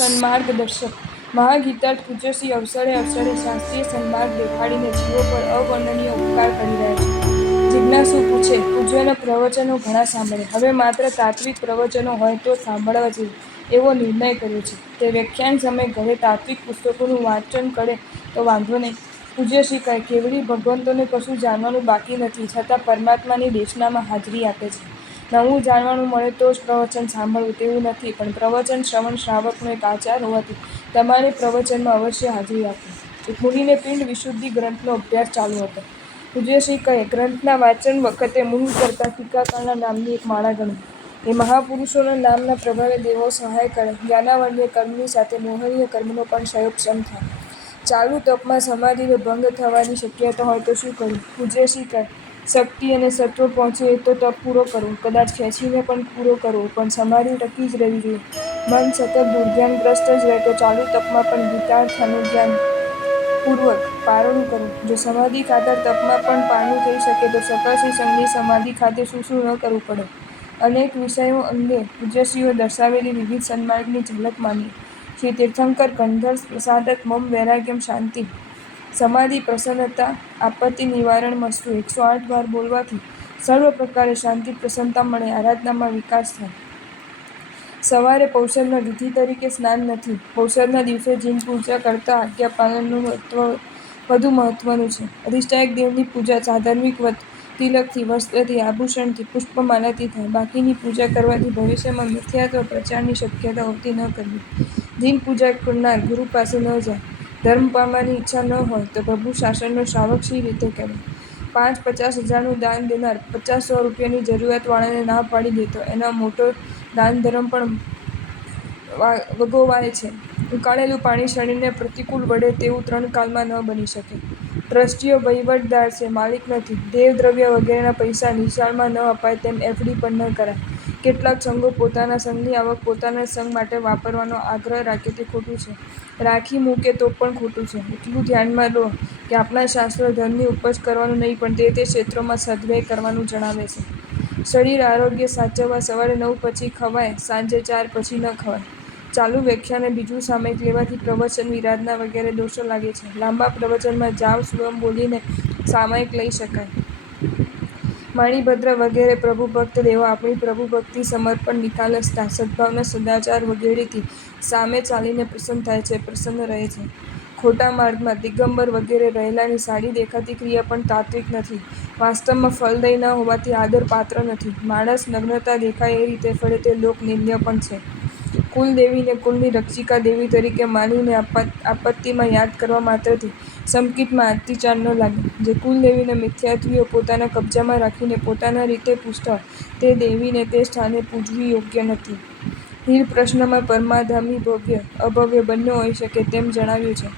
સન્માર્ગદર્શક મહાગીતાર્થ પૂજ્ય શ્રી અવસરે અવસરે શાસ્ત્રીય સન્માર્ગ દેખાડીને જીવો પર અવર્ણનીય ઉપકાર કરી રહ્યા છે. જિજ્ઞાસુ પૂછે, પૂજ્યના પ્રવચનો ઘણા સાંભળ્યા, હવે માત્ર તાત્વિક પ્રવચનો હોય તો સાંભળવા જોઈએ એવો નિર્ણય કર્યો છે. તે વ્યાખ્યાન સમયે ઘરે તાત્વિક પુસ્તકોનું વાંચન કરે તો વાંધો નહીં. પૂજ્યશ્રી કહે, કેવડી ભગવંતોને કશું જાણવાનું બાકી નથી, છતાં પરમાત્માની દેશનામાં હાજરી આપે છે. નવું જાણવાનું મળે તો જ પ્રવચન સાંભળવું તેવું નથી, પણ પ્રવચન શ્રવણ શ્રાવકનો એક આચાર હોવાથી તમારે પ્રવચનમાં અવશ્ય હાજરી આપવી. એક મુનિને પિંડ વિશુદ્ધિ ગ્રંથનો અભ્યાસ ચાલુ હતો. પૂજ્યશ્રી કહે, ગ્રંથના વાંચન વખતે મુનિ કરતા ટીકાકારના નામની એક માળા ગણવી. એ મહાપુરુષોના નામના પ્રભાવે દેવો સહાય કરે, જ્ઞાનાવન્ય કર્મની સાથે મોહનીય કર્મનો પણ ક્ષયોક્ષમ થાય. ચાલુ તપમાં સમાધિનો ભંગ થવાની શક્યતા હોય તો શું કરવું? પૂજ્યશ્રી કહે, શક્તિ અને સત્વ પહોંચે તો તપ પૂરો કરવો, કદાચ ખેંચીને પણ પૂરો કરવો, પણ સમાધિ ટકી જ રહેવી જોઈએ. મન સતત દુર્ધ્યાનગ્રસ્ત જ રહે તો ચાલુ તપમાં પણ ગીતાર્થ અનુધ્યાન પૂર્વક પારણું કરવું. જો સમાધિ ખાતર તપમાં પણ પારણું થઈ શકે તો સકાશી સંઘની સમાધિ ખાતે શું શું ન કરવું પડે. અનેક વિષયો અંગે પૂજ્યશ્રીઓ દર્શાવેલી વિવિધ સન્માર્ગની ઝલક માનીએ. શ્રી તીર્થંકર ગંધર્વ પ્રસાદક મમ વૈરાગ્યમ શાંતિ. સમાધિ પ્રસન્નતા આપત્તિ નિવારણમસ્તુ 108 વાર બોલવાથી સર્વ પ્રકારે શાંતિ પ્રસન્નતા મળે, આરાધનામાં વિકાસ થાય. સવારે પૌષધના વિધિ તરીકે સ્નાન નથી. પૌષધના દિવસે જીન પૂજા કરતાં આજ્ઞાપાલનનું વધુ મહત્વનું છે. અધિષ્ઠાયક દેવની પૂજા સાધર્મિક વ્રત, તિલકથી, વસ્ત્રથી, આભૂષણથી, પુષ્પમાલાથી થાય. બાકીની પૂજા કરવાથી ભવિષ્યમાં મિથ્યાત્વ પ્રચારની શક્યતા હોતી ન કરવી. જીન પૂજા કરનાર ગુરુ પાસે ન જાય. ધર્મ પામવાની ઈચ્છા ન હોય તો પ્રભુ શાસનનો શ્રાવક શી રીતે કહેવાય? 5-50 હજારનું દાન દેનાર 50-100 રૂપિયાની જરૂરિયાતવાળાને ના પાડી દે તો એનો મોટો દાનધર્મ પણ વગોવાય છે. ઉકાળેલું પાણી શરીરને પ્રતિકૂળ વળે તેવું 3 કાલમાં ન બની શકે. ટ્રસ્ટીઓ વહીવટદાર છે, માલિક નથી. દેવ દ્રવ્ય વગેરેના પૈસા નિશાળમાં ન અપાય તેમ એફડી પણ ન કરાય. કેટલાક સંઘો પોતાના સંઘની આવક પોતાના સંઘ માટે વાપરવાનો આગ્રહ રાખે તે ખોટું છે. રાખી મૂકે તો પણ ખોટું છે. એટલું ધ્યાનમાં લો કે આપણા શાસ્ત્રો ધનની ઉપજ કરવાનું નહીં પણ તે ક્ષેત્રોમાં સદ્વ્યય કરવાનું જણાવે છે. શરીર આરોગ્ય સાચવવા સવારે 9 પછી ખવાય, સાંજે 4 પછી ન ખવાય. ચાલુ વ્યાખ્યાને બીજું સામયિક લેવાથી પ્રવચન વિરાધના વગેરે દોષો લાગે છે. લાંબા પ્રવચનમાં જાવ સ્વમ બોલીને સામયિક લઈ શકાય. માણીભદ્ર વગેરે પ્રભુભક્ત દેવો આપણી પ્રભુભક્તિ, સમર્પણ, નિખાલસતા, સદ્ભાવના, સદાચાર વગેરેથી સામે ચાલીને પ્રસન્ન થાય છે, પ્રસન્ન રહે છે. ખોટા માર્ગમાં દિગંબર વગેરે રહેલાની સારી દેખાતી ક્રિયા પણ તાત્વિક નથી. વાસ્તવમાં ફલદાયી ન હોવાથી આદર પાત્ર નથી. માણસ નગ્નતા દેખાય એ રીતે ફરે તે લોકનિંદ્ય પણ છે. કુલદેવીને કુલની રક્ષિકા દેવી તરીકે માનીને આપત્તિમાં યાદ કરવા માત્રથી સંકિતમાં અતિચાર ન લાગે. જે કુલદેવીને મિથ્યાત્વીઓ પોતાના કબજામાં રાખીને પોતાના રીતે પૂજતા હોય તે દેવીને તે સ્થાને પૂજવી યોગ્ય નથી. હીર પ્રશ્નમાં પરમાધામી ભવ્ય, અભવ્ય બંને હોઈ શકે તેમ જણાવ્યું છે.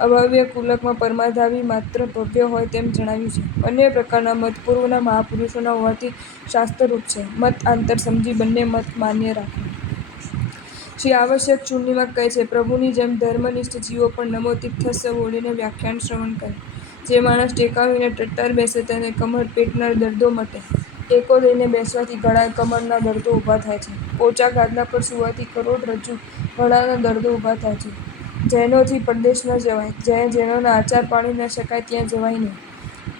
અભવ્ય કુલકમાં પરમાધામી માત્ર ભવ્ય હોય તેમ જણાવ્યું છે. બંને પ્રકારના મત પૂર્વના મહાપુરુષોના હોવાથી શાસ્ત્રરૂપ છે. મત આંતર સમજી બંને મત માન્ય રાખવા. શ્રી આવશ્યક ચૂર્ણિમા કહે છે, પ્રભુની જેમ ધર્મનિષ્ઠ જીવો પણ નમો તીર્થસ્ય બોલીને વ્યાખ્યાન શ્રવણ કરે. જે માણસ ટેકાવીને ટટ્ટાર બેસે તેને કમર પેટના દર્દો મટે. ટેકો દઈને બેસવાથી ગળા કમરના દર્દો ઊભા થાય છે. પોચા ગાદલા પર સૂવાથી કરોડરજ્જુ ગળાના દર્દો ઊભા થાય છે. જૈનોથી પરદેશ ન જવાય. જ્યાં જૈનોના આચાર પાળી ન શકાય ત્યાં જવાય નહીં.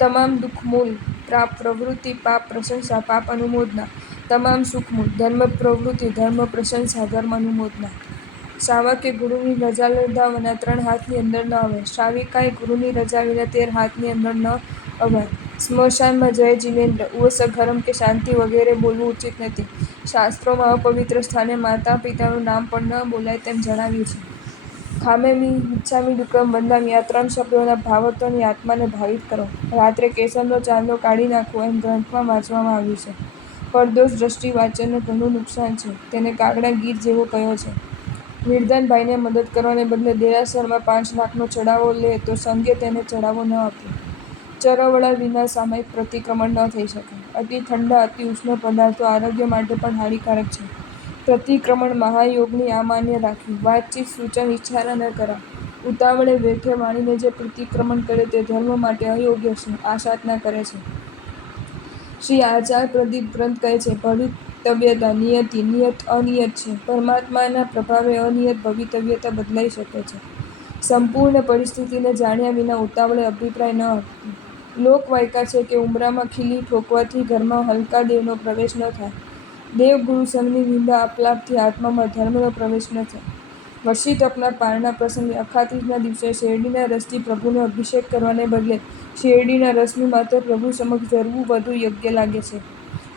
તમામ દુઃખ મૂળ પાપ પ્રવૃત્તિ, પાપ પ્રશંસા, પાપ અનુમોદના. તમામ સુખ મૂળ ધર્મ પ્રવૃત્તિ, ધર્મ પ્રશંસા, ધર્મ અનુમોદના. શ્રાવકે ગુરુની રજા લીધા વિના 3 હાથની અંદર ન અવાય. શ્રાવિકાએ ગુરુની રજા વિના 13 હાથની અંદર ન અવાય. સ્મશાનમાં જય જીનેન્દ્ર, ઉવસઘરમ કે શાંતિ વગેરે બોલવું ઉચિત નથી. શાસ્ત્રોમાં અપવિત્ર સ્થાને માતા પિતાનું નામ પણ ન બોલાય તેમ જણાવ્યું છે. ખામેમી, મિચ્છામી દુક્કડમ વદામિ આ 3 શબ્દોના ભાવાર્થોથી આત્માને ભાવિત કરો. રાત્રે કેસરનો ચાંદલો કાઢી નાખવો એમ ગ્રંથમાં વાંચવામાં આવ્યું છે. પરદોષ દ્રષ્ટિ વાંચનને ઘણું નુકસાન છે. તેને કાગડા ગીર જેવો કયો છે. નિર્ધન ભાઈને મદદ કરવાને બદલે દેરાસરમાં 5 લાખનો ચડાવો લે તો સંઘે તેને ચડાવો ન આપવો. ચરવડા વિના સામયિક પ્રતિક્રમણ ન થઈ શકે. અતિ ઠંડા, અતિ ઉષ્ણ પદાર્થો આરોગ્ય માટે પણ હાનિકારક છે. પ્રતિક્રમણ મહાયોગની અમાન્ય રાખવી. વાતચીત, સૂચન, ઇશારા ન કરવા. ઉતાવળે વેઠે વાણીને જે પ્રતિક્રમણ કરે તે ધર્મ માટે અયોગ્ય છે, આ સાધના કરે છે. શ્રી આચાર પ્રદીપ ગ્રંથ કહે છે, ભવિતવ્યતા નિયતિ, નિયત અનિયત છે. પરમાત્માના પ્રભાવે અનિયત ભવિતવ્યતા બદલાઈ શકે છે. સંપૂર્ણ પરિસ્થિતિને જાણ્યા વિના ઉતાવળે અભિપ્રાય ન આપવો. લોકવાયકા છે કે ઉંબરામાં ખીલી ઠોકવાથી ઘરમાં હલકા દેવનો પ્રવેશ ન થાય. દેવ ગુરુ સંઘની નિંદા અપલાપથી આત્મામાં ધર્મનો પ્રવેશ ન થાય. વર્ષી તપના પારણા પ્રસંગે અખાત્રીજના દિવસે શેરડીના રસથી પ્રભુનો અભિષેક કરવાને બદલે શેરડીના રસનું માત્ર પ્રભુ સમક્ષ ધરવું વધુ યોગ્ય લાગે છે.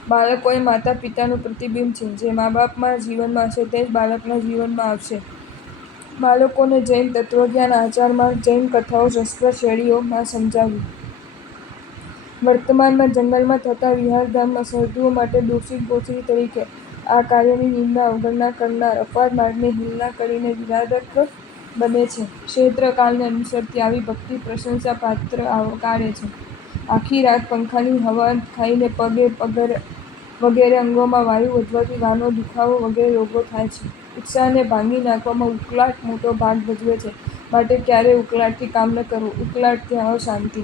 બાળકો એ માતા પિતાનું પ્રતિબિંબ છે. જે મા બાપના જીવનમાં હશે તે જ બાળકના જીવનમાં આવશે. બાળકોને જૈન તત્વજ્ઞાન, આચારમાર્ગ, જૈન કથાઓ, રસપ્રદ શૈલીઓમાં સમજાવવું. વર્તમાનમાં જંગલમાં તથા વિહારધામમાં સાધુઓ માટે દોષિત ગોચરી તરીકે આ કાર્યની નિંદા અવગણના કરનાર અપવાદ માર્ગને હેલના કરીને વિવાદક બને છે. ક્ષેત્રકાલને અનુસરતી આવી ભક્તિ પ્રશંસાપાત્ર કાર્ય છે. આખી રાત પંખાની હવા ખાઈને પગ વગેરે અંગોમાં વાયુ વધવાથી વાનો દુખાવો વગેરે રોગો થાય છે. ઉત્સાહને ભાંગી નાખવામાં ઉકળાટ મોટો ભાગ ભજવે છે. માટે ક્યારેય ઉકળાટથી કામ ન કરવું. ઉકળાટ ત્યાં અશાંતિ.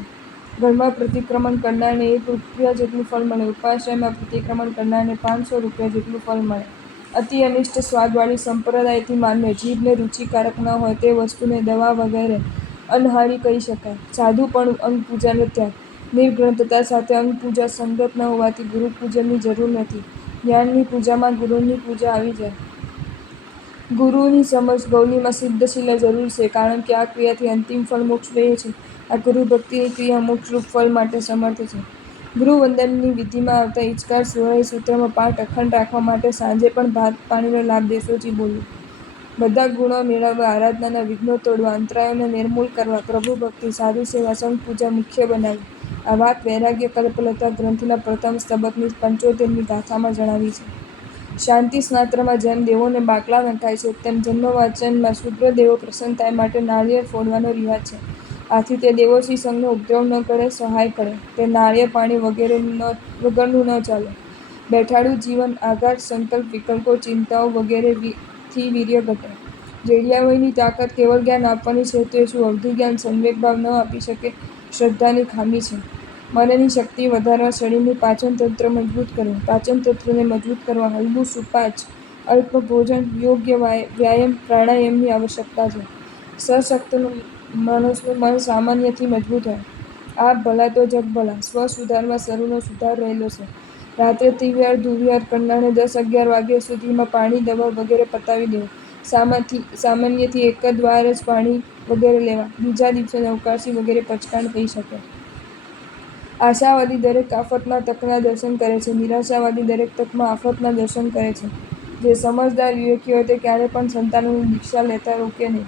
ઘરમાં પ્રતિક્રમણ કરનારને 1 રૂપિયા જેટલું ફળ મળે. ઉપાશ્રયમાં પ્રતિક્રમણ કરનારને 500 રૂપિયા જેટલું ફળ મળે. અતિ અનિષ્ટ સ્વાદવાળી સંપ્રદાયથી માનવે જીભને રુચિકારક ન હોય તે વસ્તુને દવા વગેરે અનહારી કહી શકાય. સાધુપણું, અંગપૂજાનો ત્યાગ. નિર્ગ્રંથતા સાથે અંગપૂજા સંગત ન હોવાથી ગુરુપૂજનની જરૂર નથી. જ્ઞાનની પૂજામાં ગુરુની પૂજા આવી જાય. ગુરુની સમક્ષ ગૌલીમાં સિદ્ધશિલા જરૂર છે. કારણ કે આ ક્રિયાથી અંતિમ ફળ મોક્ષ રહે છે. આ ગુરુભક્તિની ક્રિયા મોક્ષરૂપ ફળ માટે સમર્થ છે. ગુરુવંદનની વિધિમાં આવતા ઈચકાર સોરાઈ સૂત્રમાં પાઠ અખંડ રાખવા માટે સાંજે પણ ભાત પાણીનો લાભ દેશોથી બોલવું. બધા ગુણો મેળવવા, આરાધનાના વિઘ્નો તોડવા, અંતરાયોને નિર્મૂલ કરવા, પ્રભુભક્તિ, સાધુસેવા, સંઘપૂજા મુખ્ય બનાવી. આ વાત વૈરાગ્ય કલ્પલતા ગ્રંથના પ્રથમ સ્તબકની 75મી ગાથામાં જણાવી છે. શાંતિ સ્નાત્રમાં જેમ દેવોને બાકલા નખાય છે તેમ જન્મવાચનમાં શુદ્ર દેવો પ્રસન્ન થાય માટે નાળિયેર ફોડવાનો રિવાજ છે. આથી તે દેવોથી સંઘનો ઉપદ્રવ ન કરે, સહાય કરે. તે નાળિયેર પાણી વગરનું ન ચાલે. બેઠાડું જીવન, આઘાત, સંકલ્પ, વિકલ્પો, ચિંતાઓ વગેરેથી વીર્ય ઘટે. જેડિયાઓની તાકાત કેવળ જ્ઞાન આપવાની છે તો એ શું અવધિ જ્ઞાન સંવેગભાવ ન આપી શકે? શ્રદ્ધાની ખામી છે. મનની શક્તિ વધારવા, શરીરનું પાચનતંત્ર મજબૂત કરવું. પાચનતંત્રને મજબૂત કરવા હલવું સુપાચ્ય, અલ્પ ભોજન, યોગ્ય વ્યાયામ, પ્રાણાયામની આવશ્યકતા છે. સશક્ત માણસનું મન સામાન્યથી મજબૂત હોય. આપ ભલા તો જગ ભલા. સ્વ-સુધારમાં સરૂનો સુધાર રહેલો છે. રાત્રે તિર્યાળ ધુવિયાર કરનારને 10-11 વાગ્યા સુધીમાં પાણી, દવા વગેરે પતાવી દેવું. સામાન્યથી એક જ વાર જ પાણી વગેરે લેવા. બીજા દિવસે નવકાશી વગેરે પચકાણ થઈ શકે. આશાવાદી દરેક આફતમાં તકના દર્શન કરે છે. નિરાશાવાદી દરેક તકમાં આફતના દર્શન કરે છે. જે સમજદાર વિવેકી હોય તે ક્યારે પણ સંતાનોની દીક્ષા લેતા રોકે નહીં.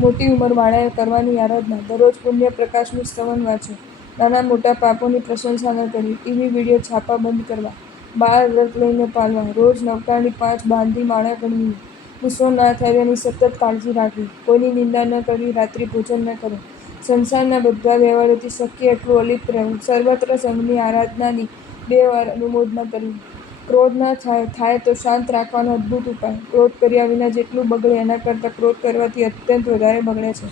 મોટી ઉંમરવાળાએ કરવાની આરાધના. દરરોજ પુણ્ય પ્રકાશનું સ્તવન વાંચવું. નાના મોટા પાપોની પ્રશંસા ન કરવી. ટીવી વિડીયો છાપા બંધ કરવા. બાળ વ્રત લઈને પાળવા. રોજ નવકાળની 5 બાંધી માળા ગણવી. ગુસ્સો ના થાય તેની સતત કાળજી રાખવી. કોઈની નિંદા ન કરવી. રાત્રિ ભોજન ન કરવું. સંસારના બધા વ્યવહારોથી શક્ય એટલું અલિપ્ત રહેવું. સર્વત્ર સંઘની આરાધનાની 2 વાર અનુમોદના કરવી. ક્રોધ ન થાય તો શાંત રાખવાનો અદભુત ઉપાય. ક્રોધ કર્યા વિના જેટલું બગડે એના કરતાં ક્રોધ કરવાથી અત્યંત વધારે બગડે છે.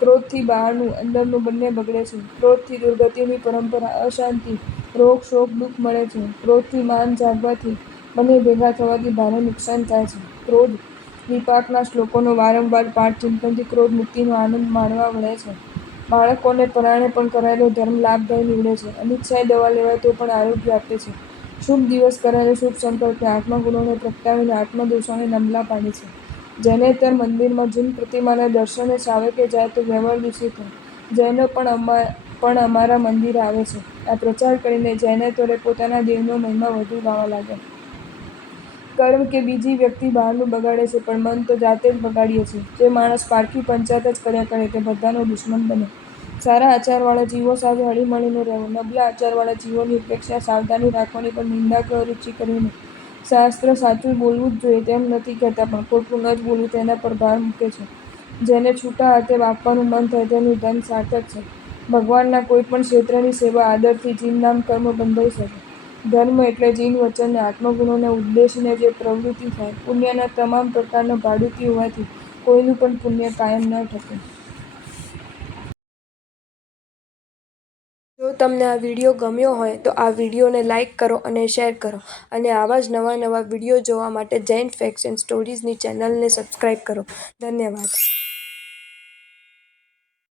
ક્રોધથી બહારનું અંદરનું બંને બગડે છે. ક્રોધથી દુર્ગતિની પરંપરા, અશાંતિ, રોગ, શોક, દુઃખ મળે છે. ક્રોધથી માન જાગવાથી બંને ભેગા થવાથી ભારે નુકસાન થાય છે. ક્રોધ વિપાકના શ્લોકોનો વારંવાર પાઠ ચિંતનથી ક્રોધ મુક્તિનો આનંદ માણવા મળે છે. બાળકોને પરાણે પણ કરાયેલો ધર્મ લાભદાયી નીવડે છે. અનિચ્છાએ દવા લેવાય તો પણ આરોગ્ય આપે છે. શુભ દિવસ કરાયેલો શુભ સંકલ્પે આત્મગુણોને પ્રગટાવીને આત્મદોષોને નમલા પાડે છે. જૈનેતર મંદિરમાં જીન પ્રતિમાના દર્શને સાવકે જાય તો વ્યવહાર દૂષિત થાય. જૈનો પણ અમારા મંદિરે આવે છે. આ પ્રચાર કરીને જૈનેતરે પોતાના દેવનો મહિમા વધુ ગાવા લાગ્યા. કર્મ કે બીજી વ્યક્તિ બહારનું બગાડે છે પણ મન તો જાતે જ બગાડીએ છીએ. જે માણસ પારકી પંચાયત જ કર્યા કરે તે બધાનો દુશ્મન બને. સારા આચારવાળા જીવો સાથે હળીમળીને રહેવું. નબળા આચારવાળા જીવોની ઉપેક્ષા, સાવધાની રાખવાની પણ નિંદા કે અરુચિ કરવી નહીં. શાસ્ત્ર સાચું બોલવું જ જોઈએ તેમ નથી કહેતા પણ ખોટું ન જ બોલવું તેના પર ભાર મૂકે છે. જેને છૂટા હાથે આપવાનું મન થાય તેનું ધન સાર્થક છે. ભગવાનના કોઈ પણ ક્ષેત્રની સેવા આદરથી જીન નામ કર્મ બંધાઈ શકે. ધર્મ એટલે જીન વચન ને આત્મગુણોને ઉદ્દેશીને જે પ્રવૃત્તિ થાય. પુણ્યના તમામ પ્રકારના ભાડૂતી હોવાથી કોઈનું પણ પુણ્ય કાયમ ન ટકે. જો તમને આ વિડીયો ગમ્યો હોય તો આ વિડીયોને લાઇક કરો અને શેર કરો અને આવા જ નવા વિડીયો જોવા માટે જૈન ફેક્ટ્સ એન્ડ સ્ટોરીઝની ચેનલને સબસ્ક્રાઈબ કરો. ધન્યવાદ.